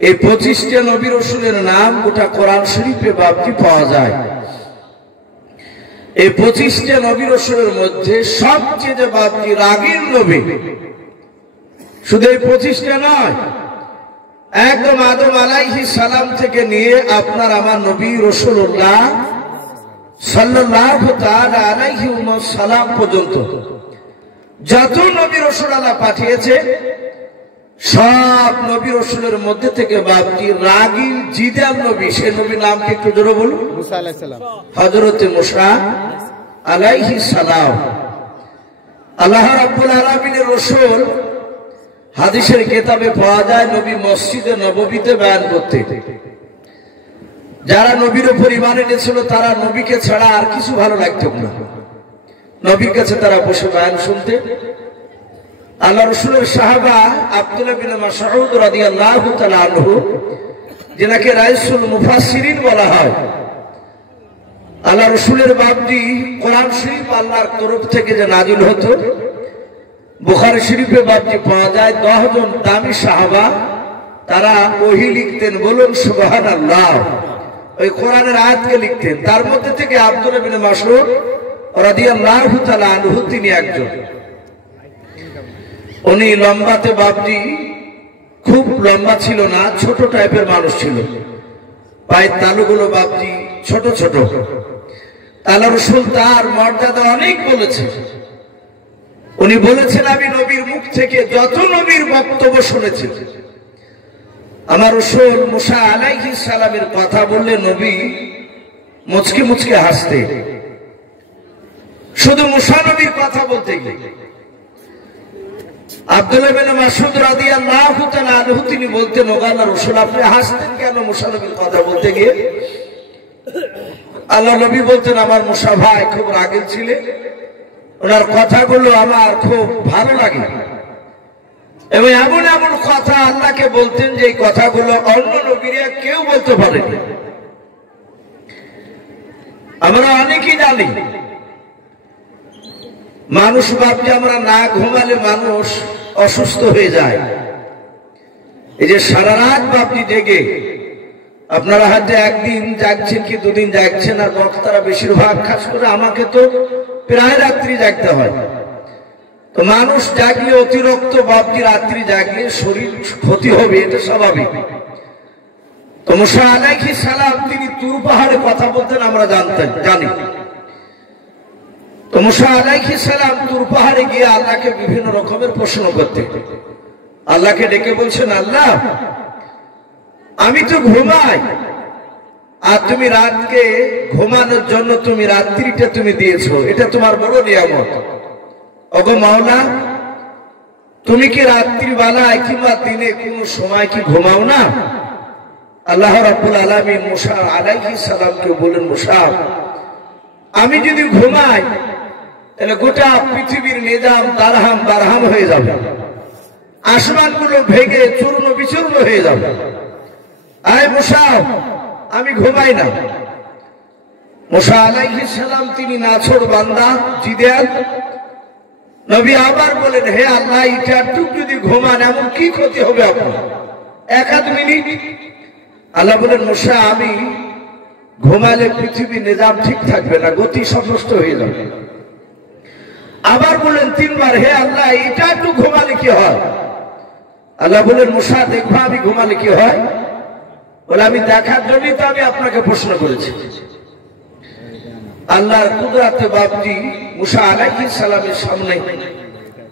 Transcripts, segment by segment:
এই 25টা নবী রাসূলের নাম গোটা কোরআন শরীফে বাপটি পাওয়া যায়। এই 25টা নবী রাসূলের মধ্যে সবচেয়ে বাপটি রাগীর নবী, শুধু এই 25টা নয়, একদম আদম আলাইহিস সালাম থেকে নিয়ে আপনার আমার নবী রাসূলুল্লাহ সাল্লাল্লাহু তাআলা আলাইহি ওয়াসাল্লাম পর্যন্ত যত নবী রাসূল আল্লাহ পাঠিয়েছে, সব নবী রাসূলের মধ্যে থেকে বাপটি রাগী জিদার নবী। সে নবীর নাম কি একটু জোরে বলুন? মুসা আলাইহিস সালাম। হযরত মুসা আলাইহিস সালাম। আল্লাহ রাব্বুল আলামিনের রাসূল হাদিসের কিতাবে পাওয়া যায়, নবী মসজিদে নববীতে বয়ান করতে। যারা নবীর উপর ঈমান এনেছিল তারা নবীকে ছাড়া আর কিছু ভালো লাগতো না, নবীর কাছে তারা বসে বয়ান শুনতে। আল্লাহ রাসূলের সাহাবা আব্দুল্লাহ বিন মাসউদ রাদিয়াল্লাহু তাআলা আনহু, যিনাকে রাইসুল মুফাসসিরিন বলা হয়, আল্লাহ রাসূলের বাপজি কোরআন শরীফ আল্লাহর তরফ থেকে যে নাজিল হতো, বুখারী শরীফে বাপজি পাওয়া যায় 10 জন দামি সাহাবা তারা ওহী লিখতেন। বলুন সুবহানাল্লাহ। ওই কোরআনের আয়াতকে লিখতেন। তার মধ্যে থেকে আব্দুল্লাহ বিন মাসউদ রাদিয়াল্লাহু তাআলা আনহু তিনি একজন। উনি লম্বাতে বাপজি খুব লম্বা ছিল না, ছোট টাইপের মানুষ ছিল, পায়ের তালুগুলো বাপজি ছোট ছোট। আল্লাহ রাসূল তার মর্যাদা অনেক বলেছে। উনি বলেছেন, আমি নবীর মুখ থেকে যত নবীর বক্তব্য শুনেছি, আমার রাসূল মুসা আলাইহিস সালামের কথা বললে নবী মুচকি মুচকি হাসতে। শুধু মুসা নবীর কথা বলতে গিয়ে আব্দুল্লাহ বিন মাসউদ রাদিয়াল্লাহু তাআলা আনহু তিনি বলতেন, ও আল্লাহর রাসূল আপনি হাসতেন কেন মুসা নবীর কথা বলতে গিয়ে? আল্লাহ নবী বলতেন, আমার মুসা ভাই খুব রাগী ছিলেন, ওনার কথাগুলো আমার খুব ভালো লাগে, এবং এমন এমন কথা আল্লাহকে বলতেন যে এই কথাগুলো অন্য নবীরা কেউ বলতে পারেনি। আমরা অনেকেই জানি মানুষ ভাবছে আমরা না ঘুমালে মানুষ অসুস্থ হয়ে যায়। এই যে সারা রাত বাপটি জেগে, আপনারা হয়তো একদিন জাগছেন কি দুদিন জাগছেন, আর বক্তারা বেশিরভাগ, খাস করে আমাকে তো প্রায় রাত্রি জাগতে হয়। তো মানুষ জাগলে অতিরিক্ত বাপটি রাত্রি জাগলে শরীর ক্ষতি হবে, এটা স্বাভাবিক। তো মুসা আলাইহিস সালাম তিনি তুর পাহাড়ে কথা বলতেন, আমরা জানি। তো মুসা আলাইহিস সালাম তুর পাহাড়ে গিয়ে আল্লাহকে বিভিন্ন রকমের প্রশ্ন করতেন। আল্লাহকে ডেকে বলছেন, আল্লাহ আমি তো ঘুমাই, আর তুমি রাতকে ঘুমানোর জন্য তুমি রাত্রিটা তুমি দিয়েছো, এটা তোমার বড় নিয়ামত। ওগো মাওলা, তুমি কি রাত্রি বেলায় কিংবা দিনে কোন সময় কি ঘুমাও না? আল্লাহ রাব্বুল আলামিন মুসা আলাইহিস সালামকে বলেন, মুসা আমি যদি ঘুমাই তাহলে গোটা পৃথিবীর নিজাম দারহাম বারহাম হয়ে যাবে, আসমানগুলো ভেঙে চূর্ণ বিচূর্ণ হয়ে যাবে। আয় মুসা, আমি ঘুমাই না। মুসা আলাইহিস সালাম তিনি নাছোড় বান্দা, জিদেল নবী আবার বলেন, হে আল্লাহ, এটা একটু যদি ঘুমান এমন কি ক্ষতি হবে আপনার? 1-1 মিনিট। আল্লাহ বলেন, মুসা আমি ঘুমালে পৃথিবীর নিজাম ঠিক থাকবে না, গতি সব নষ্ট হয়ে যাবে। আবার বলেন 3 বার, হে আল্লাহ, এটা একটু ঘুমালে কি হয়? আল্লাহ বলেন, মুসা দেখবা আমি ঘুমালে কি হয়? বলে, আমি দেখার জন্যই তো আমি আপনাকে প্রশ্ন করেছি। আল্লাহর কুদরতে বাপজি মুসা আলাইহিস সালামের সামনে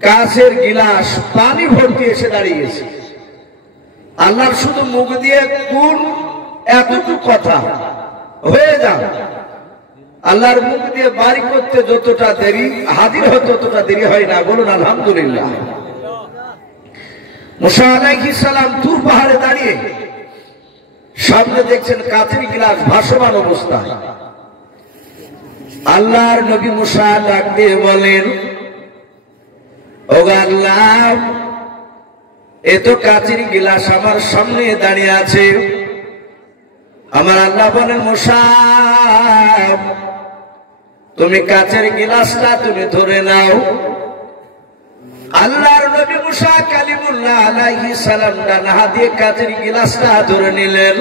কাঁচের গিলাস পানি ভর্তি এসে দাঁড়িয়েছে। আল্লাহর শুধু মুখ দিয়ে কোন এতটুকু কথা হয়ে যান, আল্লাহর মুখ দিয়ে বাড়ি করতে যতটা দেরি হাজির হতো ততটা দেরি হয় না। বলুন আলহামদুলিল্লাহ। মুসা আলাইহিস সালাম তুর পাহাড়ে দাঁড়িয়ে সামনে দেখছেন কাঁচের গিলাস ভাসমান অবস্থায়। আল্লাহর নবী মুসা ডাক দিয়ে বলেন, ও আল্লাহ, এ তো কাঁচের গিলাস আমার সামনে দাঁড়িয়ে আছে। আমার আল্লাহ বলেন, মুসা তুমি কাঁচের গিলাসটা তুমি ধরে নাও, আল্লাহর নবী মুসা কালিমুল্লাহ আলাইহিস সালাম ডান হাত দিয়ে কাচের গিলাসটা ধরে নিলেন।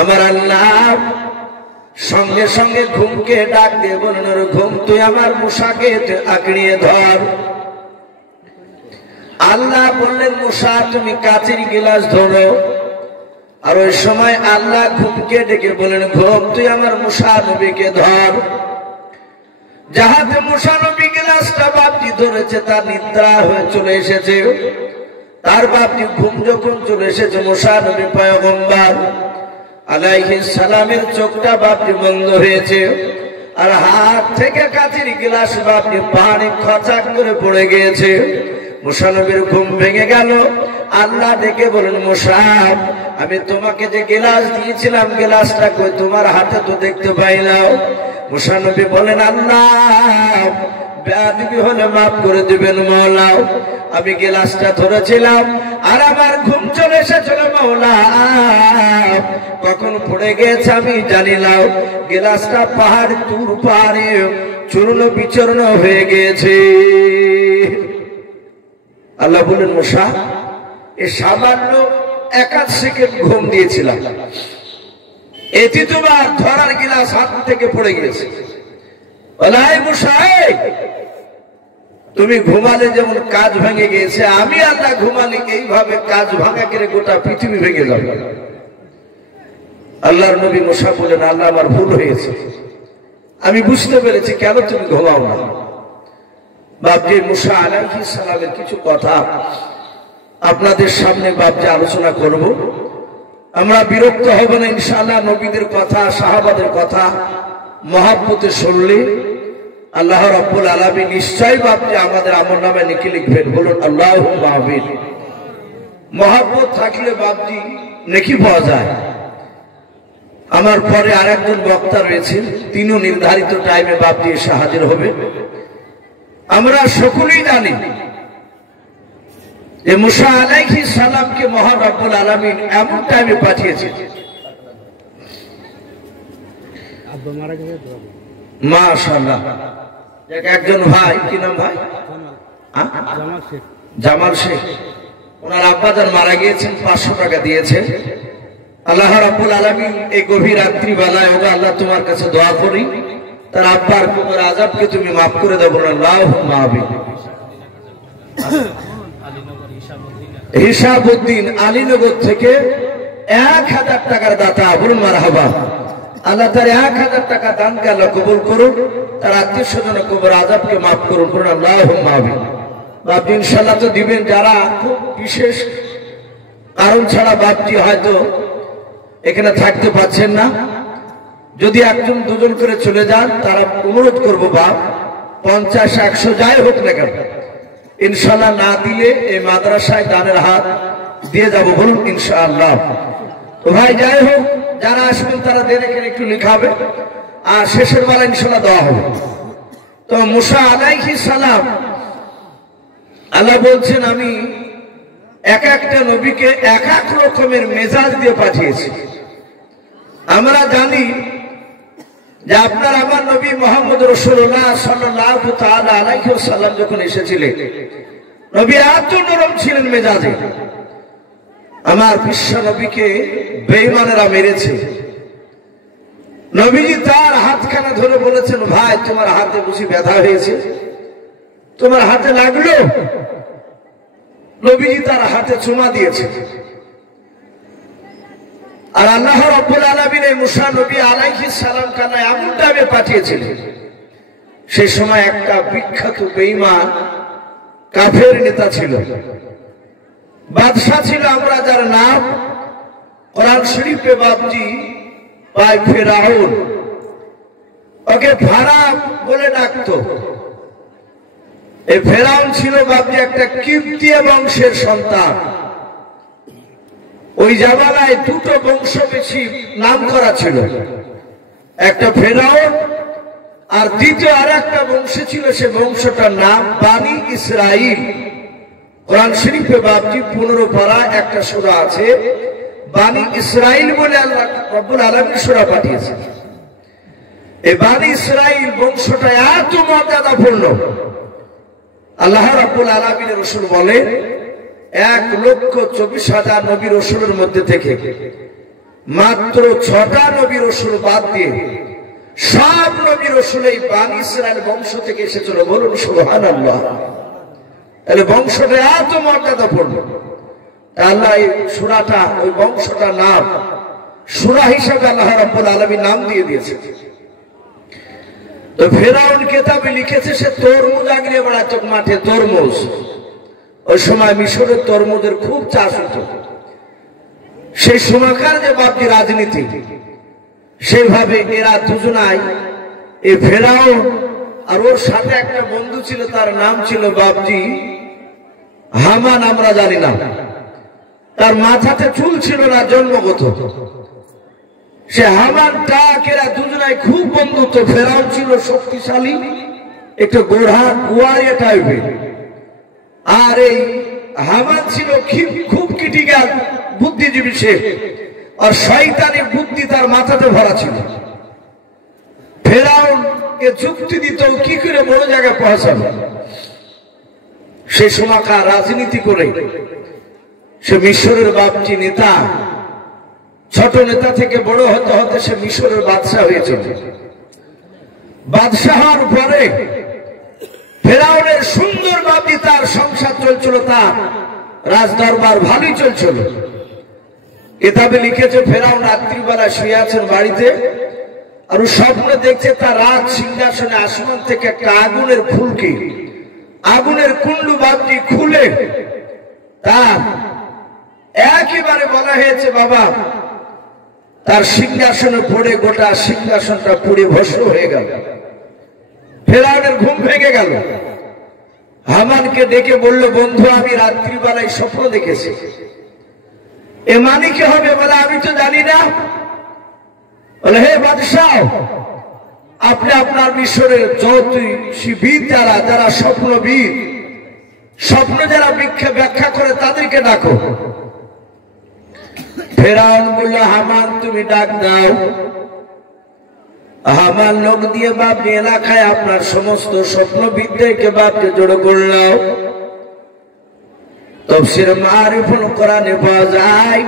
আমার আল্লাহ সঙ্গে সঙ্গে ঘুমকে ডাক দিয়ে বললেন, ঘুম তুই আমার মুসাকে আঁকড়িয়ে ধর। আল্লাহ বললেন, মুসা তুমি কাচের গিলাস ধরো। আর ওই সময় আল্লাহ ঘুমকে ডেকে বলেন, ঘুম তুই আমার মুসা নবীকে ধর। যাহাতে মুসা নবী গিলাসটা বাপটি ধরেছে, তার নিদ্রা হয়ে চলে এসেছে। তার বাপটি ঘুম যখন চলে এসেছে, মুসা নবী পয়গম্বর আলাইহিস সালামের চোখটা বাপটি বন্ধ হয়েছে। আর হাত থেকে কাচের গিলাস বাপটি পানি খচাক করে পড়ে গিয়েছে। মুসা নবীর ঘুম ভেঙে গেল। আল্লাহ ডেকে বলেন, মুসা আমি তোমাকে যে গিলাস দিয়েছিলাম, গিলাসটা কই? তোমার হাতে তো দেখতে পাইলাম। মুসা নবী বলেন, আল্লাহ বেয়াদবি হলে মাফ করে দিবেন মাওলা। আমি গিলাসটা ধরেছিলাম আর আমার ঘুম চলে এসেছিল মাওলা। কখন পড়ে গেছে আমি জানিলাম। গিলাসটা পাহাড় তুর পাহাড়ে চূর্ণ বিচূর্ণ হয়ে গিয়েছে। আল্লাহ বলেন, মুসা এ সামান্য 1 সেকেন্ড ঘুম দিয়েছিলাম, এটি তোমার ধরার গিলাস হাত থেকে পড়ে গিয়েছে। মুসা তুমি ঘুমালে যেমন কাজ ভেঙে গিয়েছে, আমি আল্লাহ ঘুমালে এইভাবে কাজ ভাঙা করে গোটা পৃথিবী ভেঙে যাবে। আল্লাহর নবী মুসা বলেন, আল্লাহ আমার ভুল হয়েছে, আমি বুঝতে পেরেছি, কেন তুমি ঘুমাও না? বাপজি মুসা আলাইহিস সালামের কিছু কথা আপনাদের সামনে বাপজি আলোচনা করব। আমরা বিরক্ত হব না ইনশাআল্লাহ। নবীদের কথা, সাহাবাদের কথা মহব্বতে শুনলে আল্লাহ রাব্বুল আলামিন নিশ্চয়ই বাপজি আমাদের আমলনামে নেকি লিখবেন। বলুন আল্লাহুম্মা আমিন। মহব্বত থাকলে বাপজি নেকি পাওয়া যায়। আমার পরে আরেকজন বক্তা রয়েছেন, তিনিও নির্ধারিত টাইমে বাপজি এসে হাজির হবে। আমরা সকলেই জানি যে মুসা আলাইহিস সালামকে মহান রব্বুল আলামিন এমন টাইমে পাঠিয়েছে, মাশাআল্লাহ। একজন ভাই, কি নাম ভাই? জামাল শেখ। ওনার আব্বাজান মারা গিয়েছেন, 500 টাকা দিয়েছে। আল্লাহ রাব্বুল আলামিন এই গভীর রাত্রি বেলায়, ওগো আল্লাহ তোমার কাছে দোয়া করি, তার আব্বার কবর আযাবকে তুমি মাফ করে দাও। বলুন আল্লাহুম্মা আমিন। হিসাবউদ্দিন আলীনগর থেকে 1000 টাকার দাতা, বলুন মারহাবা। আল্লাহ তার 1000 টাকা দানকে আল্লাহ কবুল করুন, তার আত্মীয় স্বজনের কবর আযাবকে মাফ করুন। বলুন আল্লাহুম্মা আমিন। বাপজি ইনশাআল্লাহ তো দিবেন। যারা খুব বিশেষ কারণ ছাড়া বাপজি হয়তো এখানে থাকতে পারছেন না, যদি 1জন 2জন করে চলে যান, তারা অনুরোধ করবো বাপ 50-100 যাই হোক না কেন ইনশাআল্লাহ না দিলে এই মাদ্রাসায় দানের হাত দিয়ে যাব। বলুন ইনশাআল্লাহ। তো ভাই যাই হোক, যারা আসবেন তারা দেরে করে একটু লিখাবে, আর শেষের বেলা ইনশাআল্লাহ দেওয়া হবে। তো মুসা আলাইহিস সালাম, আল্লাহ বলছেন আমি এক একটা নবীকে এক এক রকমের মেজাজ দিয়ে পাঠিয়েছি। আমরা জানি যে আপনার আমার নবী মুহাম্মদ রাসূলুল্লাহ সাল্লাল্লাহু তাআলা আলাইহি ওয়াসাল্লাম যখন এসেছিলেন, নবী এত নরম ছিলেন মেজাজে, আমার বিশ্ব নবীকে বেঈমানেরা মেরেছে। নবীজি তার হাতখানা ধরে বলেছেন, ভাই তোমার হাতে বুঝি ব্যথা হয়েছে? তোমার হাতে লাগলো? নবীজি তার হাতে চুমা দিয়েছে। আর আল্লাহ রাব্বুল আলামিন এই মুসা নবী আলাইহিস সালাম কানা এমন টাইমে পাঠিয়েছিলেন, সেই সময় একটা বিখ্যাত বেঈমান কাফের নেতা ছিল, বাদশা ছিল, আমরা যার নাম কোরআন শরীফে বাপজি পাই ফেরাউন। ওকে ভাড়া বলে ডাকতো। এই ফেরাউন ছিল বাপজি একটা কিপ্তিয়া বংশের সন্তান। ওই জামানায় 2টো বংশ বেশি নাম করা ছিল, একটা ফেরাউন আর দ্বিতীয় আর একটা বংশ ছিল, সে বংশটার নাম বানি ইসরাইল। কোরআন শরীফে বাপজি 15 পারা একটা সূরা আছে, বানি ইসরাইল বলে আল্লাহ রাব্বুল আলামিন সূরা পাঠিয়েছেন। এই বানি ইসরাইল বংশটা এত মর্যাদাপূর্ণ, আল্লাহ রাব্বুল আলামিনের রাসূল বলে 1,24,000 নবী রাসূলের মধ্যে থেকে মাত্র 6টা নবী রাসূল বাদ দিয়ে সব নবী রাসূল এই বনি ইসরাইল বংশ থেকে এসেছিল। বলুন সুবহানাল্লাহ। তাহলে বংশটা এত মর্যাদাপূর্ণ। আল্লাহ এই সূরাটা ওই বংশটার নাম সূরা হিসেবে আল্লাহ রাব্বুল আলামিন নাম দিয়ে দিয়েছে। তো ফেরাউন কিতাবে লিখেছে সে তরমুজ আগিয়ে বেড়াচ্ছে মাঠে, তরমুজ। ওই সময় মিশরের তরমুজের খুব চাষ হতো। সেই সময়কার যে বাপজি রাজনীতি, সেইভাবে এরা দুজনাই এই ফেরাউন আর ওর সাথে একটা বন্ধু ছিল, তার নাম ছিল বাপজি হামান। আমরা জানি না, তার মাথাতে চুল ছিল না জন্মগত। সে হামানটা এরা দুজনাই খুব বন্ধুত্ব। ফেরাউন ছিল শক্তিশালী, একটু গোড়া কুয়ারিয়া টাইপের, আর এই হামান ছিল খুব ক্রিটিক্যাল বুদ্ধিজীবী সে, আর শয়তানি বুদ্ধি তার মাথাতে ভরা ছিল। ফেরাউনকে যুক্তি দিত কি করে বড় জায়গায় পৌঁছাবে। সে সময়কার রাজনীতি করে সে মিশরের বাপজি নেতা, ছোট নেতা থেকে বড় হতে হতে সে মিশরের বাদশাহ হয়েছিল। বাদশাহ হওয়ার পরে ফেরাউনের সুন্দর বাপজি তার সংসার চলছিল, তার রাজ দরবার ভালোই চলছিল। কিতাবে লিখেছে ফেরাউন রাত্রিবেলা শুয়ে আছেন বাড়িতে, আর স্বপ্নে দেখছে তার রাজ সিংহাসনে আসমান থেকে একটা আগুনের ফুলকি, আগুনের কুণ্ডু বাপজি খুলে তার একেবারে বলা হয়েছে বাবা তার সিংহাসনে পড়ে গোটা সিংহাসনটা পুড়ে ভস্ম হয়ে গেল। ফেরাউনের ঘুম ভেঙে গেল। হামানকে ডেকে বলল, বন্ধু আমি রাত্রিবেলায় স্বপ্ন দেখেছি, এ মানে কি হবে? বলে আমি তো জানি না। বলে হে বাদশাহ, আপনি আপনার মিশরের জ্যোতিষীবিদ যারা যারা স্বপ্নবিদ, স্বপ্ন যারা ব্যাখ্যা করে তাদেরকে ডাকো। ফেরাউন বলল, হামান তুমি ডাক দাও। হামান লোক দিয়ে বাপনি এলাকায় আপনার সমস্ত স্বপ্নবিদদেরকে বাপকে জড়ো করলাম। তাফসীর মারিফুল কোরআনে পাওয়া যায়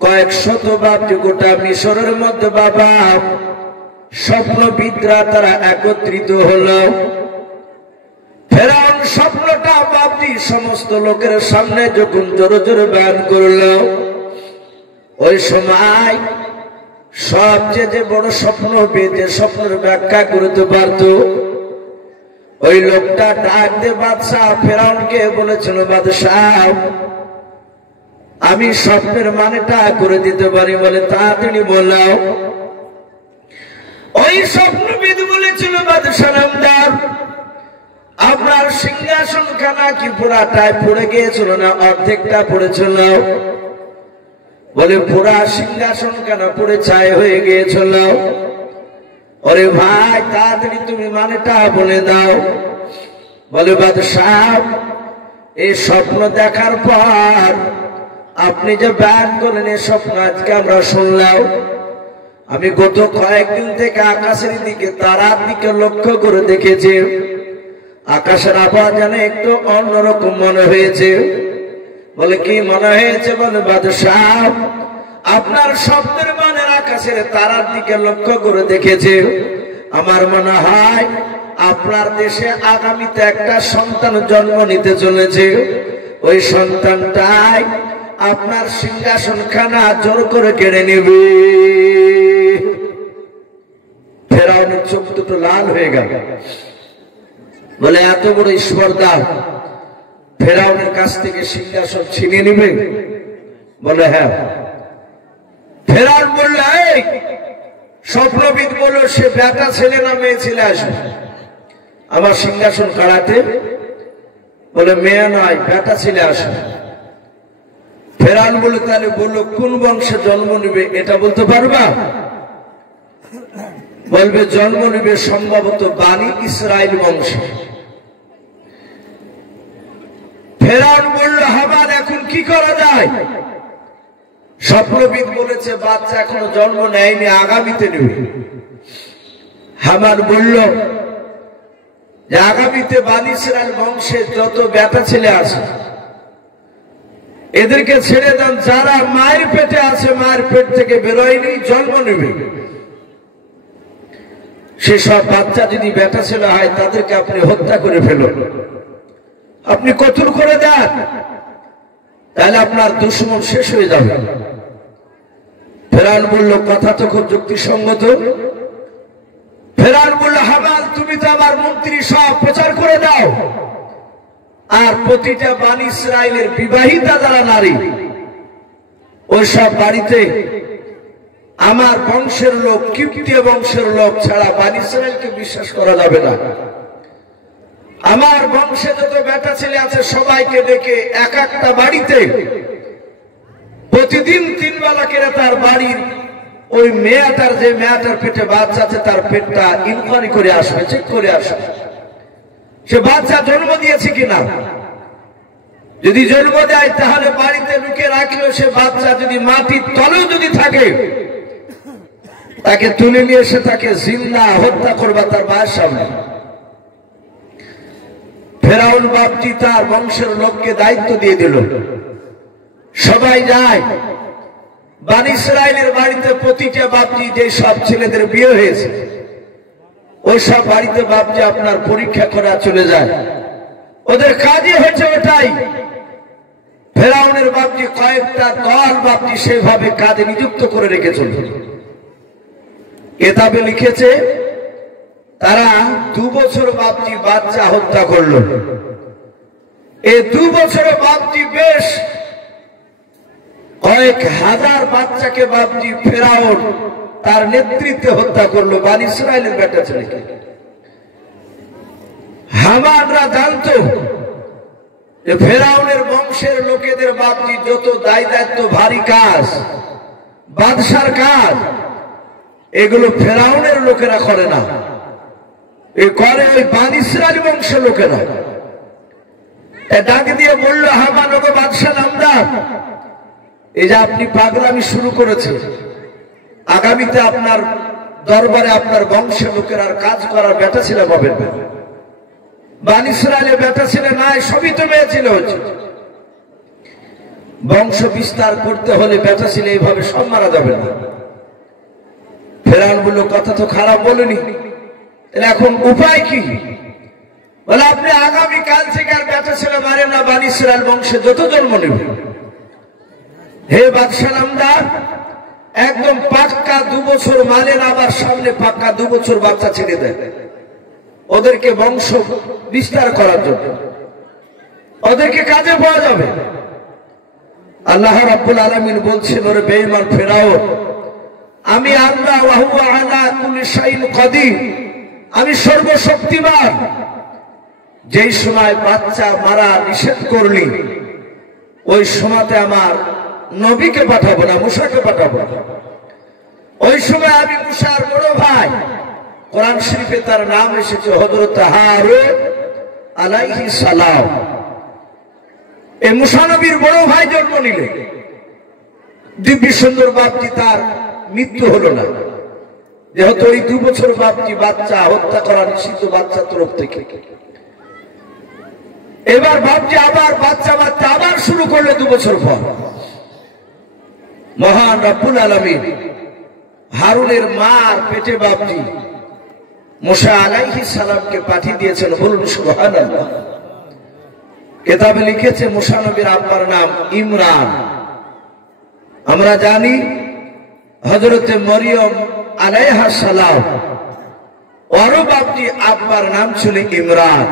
কয়েক শত বাপজি গোটা মিশরের মধ্যে বাবা স্বপ্নবিদরা তারা একত্রিত হলো। ফেরাউন স্বপ্নটা বাপজি সমস্ত লোকের সামনে যখন জোরে জোরে বয়ান করলো, ওই সময় সবচেয়ে যে বড় স্বপ্নবিদ, যে স্বপ্নের ব্যাখ্যা করতে পারত, ওই লোকটা ডাক দিয়ে বাদশাহ ফেরাউনকে বলেছিল, বাদশাহ আমি স্বপ্নের মানেটা করে দিতে পারি। বলে তাড়াতাড়ি বললাম। ওই স্বপ্নবিদ বলেছিল, বাদশাহ নামদার আপনার সিংহাসন খানা কি পুরাটাই পড়ে গিয়েছিল না অর্ধেকটা পড়েছিল? বলে পুরা সিংহাসন কেন পুড়ে ছাই হয়ে গিয়েছিল? ওরে ভাই তাড়াতাড়ি তুমি মানেটা বলে দাও। বলে বাদশাহ এই স্বপ্ন দেখার পর আপনি যে বয়ান করেন এই স্বপ্ন আজকে আমরা শুনলাম। আমি গত কয়েকদিন থেকে আকাশের দিকে তারার দিকে লক্ষ্য করে দেখেছি, আকাশের আবহাওয়া যেন একটু অন্যরকম মনে হয়েছে। বলে কি মনে হয়েছে? বলে বাদশাহ আপনার স্বপ্নের মানে আকাশের তারার দিকে লক্ষ্য করে দেখেছে, আমার মনে হয় আপনার দেশে আগামীতে একটা সন্তান জন্ম নিতে চলেছে। ওই সন্তানটাই আপনার সিংহাসন খানা জোর করে কেড়ে নেবে। ফেরাউনের চোখ দুটো লাল হয়ে গেল। বলে এত বড় স্পর্ধা ফেরাউনের কাছ থেকে সিংহাসন ছিনিয়ে নিবে? বলে হ্যাঁ। ফেরাউন বলল, এই স্বপ্নবিদ বলল সে বেটা ছেলে না মেয়ে ছেলে আসবে আমার সিংহাসন কাড়াতে? বলে মেয়ে নয় বেটা ছেলে আসবে। ফেরাউন বলে তাহলে বললো কোন বংশে জন্ম নিবে এটা বলতে পারবা? বলবে জন্ম নিবে সম্ভবত বানি ইসরাইল বংশে। ফেরাউন বলল, হামান এখন কি করা যায়? স্বপ্নবিদ বলেছে বাচ্চা এখনো জন্ম নেয়নি, আগামীতে নেবে। হামান বলল যে আগামীতে বনী ইসরাইল বংশে যত বেটা ছেলে আছে এদেরকে ছেড়ে দেন, যারা মায়ের পেটে আছে, মায়ের পেট থেকে বেরোয়নি, জন্ম নেবে, সেসব বাচ্চা যদি বেটা ছেলে হয় তাদেরকে আপনি হত্যা করে ফেলুন, আপনি কতল করে দেন, তাহলে আপনার দুশ্মন শেষ হয়ে যাবে। ফেরাউন বলল, কথা তো খুব যুক্তিসঙ্গত। ফেরাউন বলল, হামান তুমি তো আমার মন্ত্রী, সব প্রচার করে দাও, আর প্রতিটা বনী ইসরাইলের বিবাহিতা যারা নারী, ওই সব বাড়িতে আমার বংশের লোক, কিপ্তীয় বংশের লোক ছাড়া বনী ইসরাইলকে বিশ্বাস করা যাবে না। আমার বংশে যত বেটা ছেলে আছে সবাইকে ডেকে এক একটা বাড়িতে প্রতিদিন 3 বেলা করে তার বাড়ির ওই মেয়েটার, যে মেয়েটার পেটে বাচ্চা আছে, তার পেটটা ইনকোয়ারি করে আসবে, চেক করে আসবে, সে বাচ্চা জন্ম দিয়েছে কিনা। যদি জন্ম দেয় তাহলে বাড়িতে লুকে রাখলেও সে বাচ্চা যদি মাটির তলেও যদি থাকে, তাকে তুলে নিয়ে এসে তাকে জিন্দা হত্যা করবা তার মায়ের সামনে। ফেরাউন বাপজি তার বংশের লোককে দায়িত্ব দিয়ে দিল, সবাই যায় বনী ইসরাইলের বাড়িতে, প্রতিটা বাপজি যে সব ছেলেদের বিয়ে হয়েছে ওই সব বাড়িতে বাপজি আপনার পরীক্ষা করা চলে যায়। ওদের কাজই হচ্ছে ওটাই। ফেরাউনের বাপজি কয়েকটা দল বাপজি সেভাবে কাজে নিযুক্ত করে রেখেছিল। কিতাবে লিখেছে তারা 2 বছর বাপজি বাচ্চা হত্যা করলো। এই 2 বছরে বাপজি বেশ কয়েক হাজার বাচ্চাকে বাপজি ফেরাউন তার নেতৃত্বে হত্যা করলো, বনী ইসরাইলের বেটা ছেলেকে। হামানরা জানতো যে ফেরাউনের বংশের লোকেদের বাপজি যত দায় দায়িত্ব, ভারী কাজ, বাদশার কাজ, এগুলো ফেরাউনের লোকেরা করে না, এ করে ওই বনী ইসরাইল বংশের লোকেরা। ডাক দিয়ে বলল, হামান ওগো বাদশা নামদার, এই যে আপনি পাগলামি শুরু করেছে, আগামীতে আপনার দরবারে আপনার বংশের লোকের আর কাজ করার বেটা ছেলে পাবেন না। বনী ইসরাইলের বেটা ছেলে নাই, সবই তো মেয়ে ছিল। বংশ বিস্তার করতে হলে বেটা ছেলে এইভাবে সব মারা যাবে না। ফেরাউন বলল, কথা তো খারাপ বলেনি, এখন উপায় কি? বলে, আপনি আগামী কাল থেকে আর বেটা ছেলে মারেন না, বনী ইসরাইল বংশে যত জন্ম নেবে। হে বাদশা নামদার, একদম পাক্কা 2 বছর মানেন, আবার সামনে পাক্কা 2 বছর বাচ্চা ছেড়ে দেন, ওদেরকে বংশ বিস্তার করার জন্য, ওদেরকে কাজে পাওয়া যাবে। আল্লাহ রাব্বুল আলামিন বলছেন, ওরে বেঈমান ফেরাউন, আমি আল্লাহ ওয়া হুয়া আলা কুল্লি শাইইন কাদির, আমি সর্বশক্তিমান। যেই সময় বাচ্চা মারা নিষেধ করলি, ওই সময়তে আমার নবীকে পাঠাবো না, মুসাকে পাঠাবো না। ওই সময় আমি মুসার বড় ভাই, কোরআন শরীফে তার নাম এসেছে হযরত হারুন আলাইহিস সালাম, এই মুসা নবীর বড় ভাই জন্ম নিলেন। দিব্য সুন্দর বাপজি তার মৃত্যু হলো না, যেহেতু ওই 2 বছর বাপজি বাচ্চা হত্যা করা নিষিদ্ধ বাচ্চা তরফ থেকে। এবার বাপজি আবার বাচ্চা বাচ্চা আবার শুরু করলে 2 বছর পর। মহান রব্বুল আলামিন হারুনের মার পেটে বাপজি মুসা আলাইহিস সালামকে পাঠিয়ে দিয়েছেন। বলুন সুবহানাল্লাহ। কিতাবে লিখেছে মুসা নবীর আব্বার নাম ইমরান। আমরা জানি হযরতে মরিয়ম আলাইহাস সালাম, ওরও বাপজি আব্বার নাম ছিল ইমরান।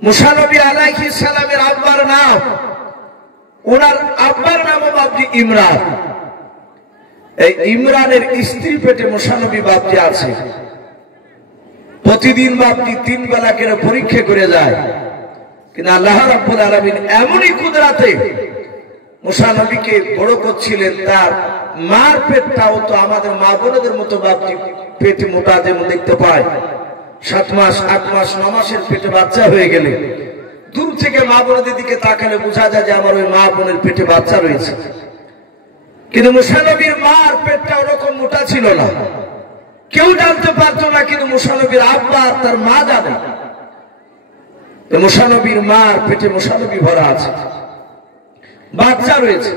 মুসা নবী আলাইহিস সালামের আব্বার নাম, ওনার আব্বার নামও বাপজি ইমরান। এই ইমরানের স্ত্রী পেটে মুসা নবী বাপজি আছে। প্রতিদিন বাপজি 3 বেলা করে পরীক্ষা করে যায়, কিন্তু আল্লাহ রাব্বুল আলামিন এমনই কুদরতে মুসা নবীকে বড় করছিলেন। তার মার পেটটাও তো আমাদের মা বোনদের মতো বাপজি পেটে মোটা যেমন দেখতে পায়, 7 মাস 8 মাস 9 মাসের পেটে বাচ্চা হয়ে গেলে দূর থেকে মা বোনদের দিকে তাকালে বোঝা যায় যে আমার ওই মা বোনের পেটে বাচ্চা রয়েছে। কিন্তু মুসা নবীর মার পেটটা ওরকম মোটা ছিল না। কেউ জানতে পারতো না, কিন্তু মুসা নবীর আব্বা আর তার মা জানে। মুসা নবীর মার পেটে মুসা নবী ভরা আছে, বাচ্চা রয়েছে।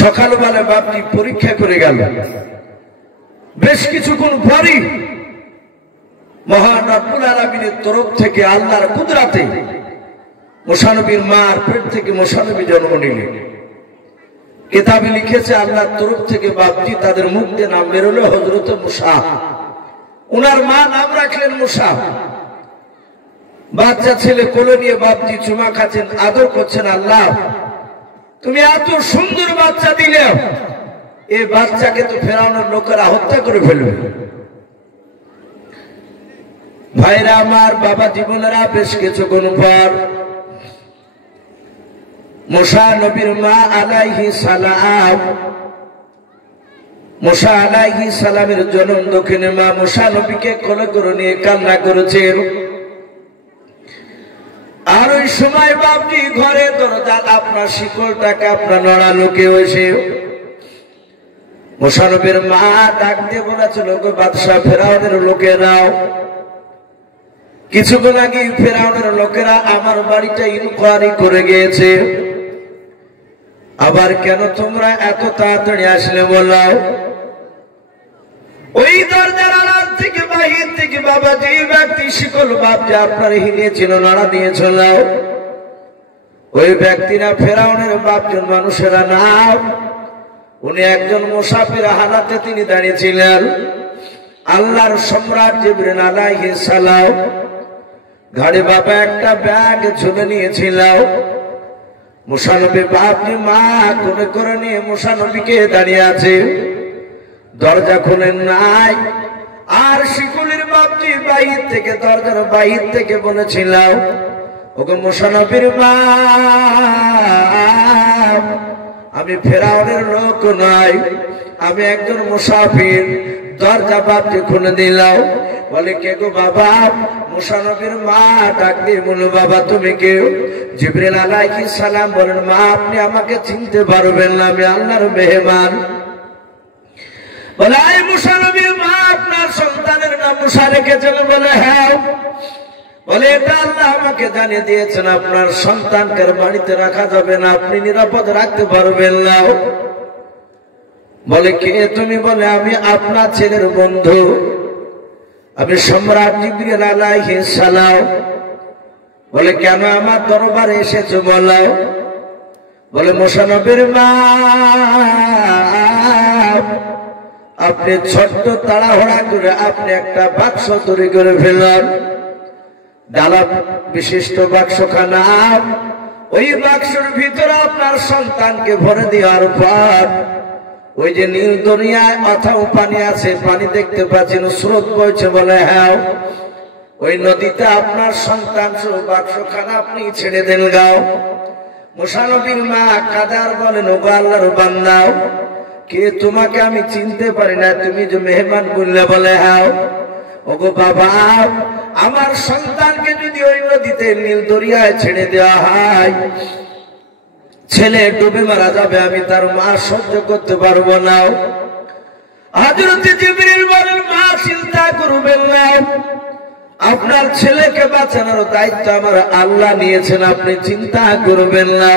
সকালবেলা বাপটি পরীক্ষা করে গেল। বেশ কিছুক্ষণ পরই মহান রব্বুল আলামিনের তরফ থেকে আল্লাহর কুদরতে মুসা নবীর মার পেট থেকে মুসা নবী জন্ম নিলেন। কিতাবে লিখেছে আল্লাহর তরফ থেকে বাপজি তাদের মুখ দিয়ে নাম বেরোলো হযরত মুসা। ওনার মা নাম রাখলেন মুসা। বাচ্চা ছেলে কোলে নিয়ে বাপজি চুমা খাচ্ছেন, আদর করছেন। আল্লাহ, তুমি এত সুন্দর বাচ্চা দিলে, এই বাচ্চাকে তো ফেরাউনের লোকেরা হত্যা করে ফেলবে। ভাইরা আমার, বাবা জীবনেরা, বেশ কিছুক্ষণ পর মুসা নবীর মা আলাইহিস সালাম, মুসা আলাইহিস সালামের জনম দক্ষিণে মা মুসা নবীকে কোলে করে নিয়ে কান্না করেছেন। আর ওই সময় বাপজি ঘরে দরজা আপনার শিকলটাকে আপনার নড়ালো কেউ এসে। মুসা নবীর মা ডাক দিয়ে বলেছিল, গো বাদশাহ, ফেরাউনের লোকেরাও কিছুক্ষণ আগে ফেরাউনের লোকেরা আমার বাড়িটা ইনকোয়ারি করে গিয়েছে। আবার কেন তোমরা এত তাড়াতাড়ি আসলে বললাম? ওই দরজার আড়াল থেকে বাহির থেকে বাবা যে ব্যক্তি শিকল বাপজি আপনার হিলিয়েছিল, নাড়া দিয়েছিল, ওই ব্যক্তিরা ফেরাউনের বাপজন মানুষেরা নাম। উনি একজন মুসাফির হালাতে তিনি দাঁড়িয়েছিলেন। আল্লাহর সম্রাট জিবরিল আলাইহিস সালাম ঘাড়ে বাবা একটা ব্যাগ ঝুলে নিয়েছিল। মুসা নবী বাপজি মা কোলে করে নিয়ে মুসা নবীকে দাঁড়িয়ে আছে, দরজা খুলেন নাই। আর শিকুলের বাপজি বাহির থেকে, দরজার বাহির থেকে বলেছিল, ওগো মুসা নবীর মা, আমি ফেরাউনের লোক নয়, আমি একজন মুসাফির। দরজা বাপজি খুলে দিলাম। বলে, কে গো বাবা? মুসা নবীর মা ডাক দিয়ে বলল, বাবা তুমি কেউ? জিবরিল আলাইহিস সালাম বলেন, মা আপনি আমাকে চিনতে পারবেন না, আমি আল্লাহর মেহমান। বলে, আয় মুসা নবীর মা, আপনার সন্তানের নাম মুসা রেখেছেন? বলে, হ্যাঁ। বলে, এটা আল্লাহ আমাকে জানিয়ে দিয়েছেন আপনার সন্তানকে বাড়িতে রাখা যাবে না, আপনি নিরাপদ রাখতে পারবেন না। বলে, কে তুমি? বলে, আমি আপনার ছেলের বন্ধু, আমি সম্রাট জিবরিল আলাইহিস সালাম। বলে, কেন আমার দরবারে এসেছো বলো? বলে, মুসা নবীর মা, আপনি ছোট্ট তাড়াহুড়া করে আপনি একটা বাক্স তৈরি করে ফেললেন, ডালা বিশিষ্ট বাক্সখানা। ওই বাক্সের ভিতরে আপনার সন্তানকে ভরে দেওয়ার পর ওই যে নীল দরিয়ায় অথাও পানি আছে, পানি দেখতে পাচ্ছেন, স্রোত বইছে। বলে, হ্যাঁ। ওই নদীতে আপনার সন্তান সহ বাক্সখানা আপনি ছেড়ে দেন গাও। মুসা নবীর মা কাদার বলেন, ও আল্লাহর বান্দা, কে তোমাকে আমি চিনতে পারি না, তুমি যে মেহমান বললে? বলে, হ্যাঁ। ওগো বাবা, আমার সন্তানকে যদি ওই নদীতে নীল দরিয়ায় ছেড়ে দেওয়া হয়, ছেলে ডুবে মারা যাবে, আমি তার মা সহ্য করতে পারবো না। হযরত জিবরিল বলেন, মা চিন্তা করবেন না, আপনার ছেলেকে বাঁচানোর দায়িত্ব আমার আল্লাহ নিয়েছেন, আপনি চিন্তা করবেন না।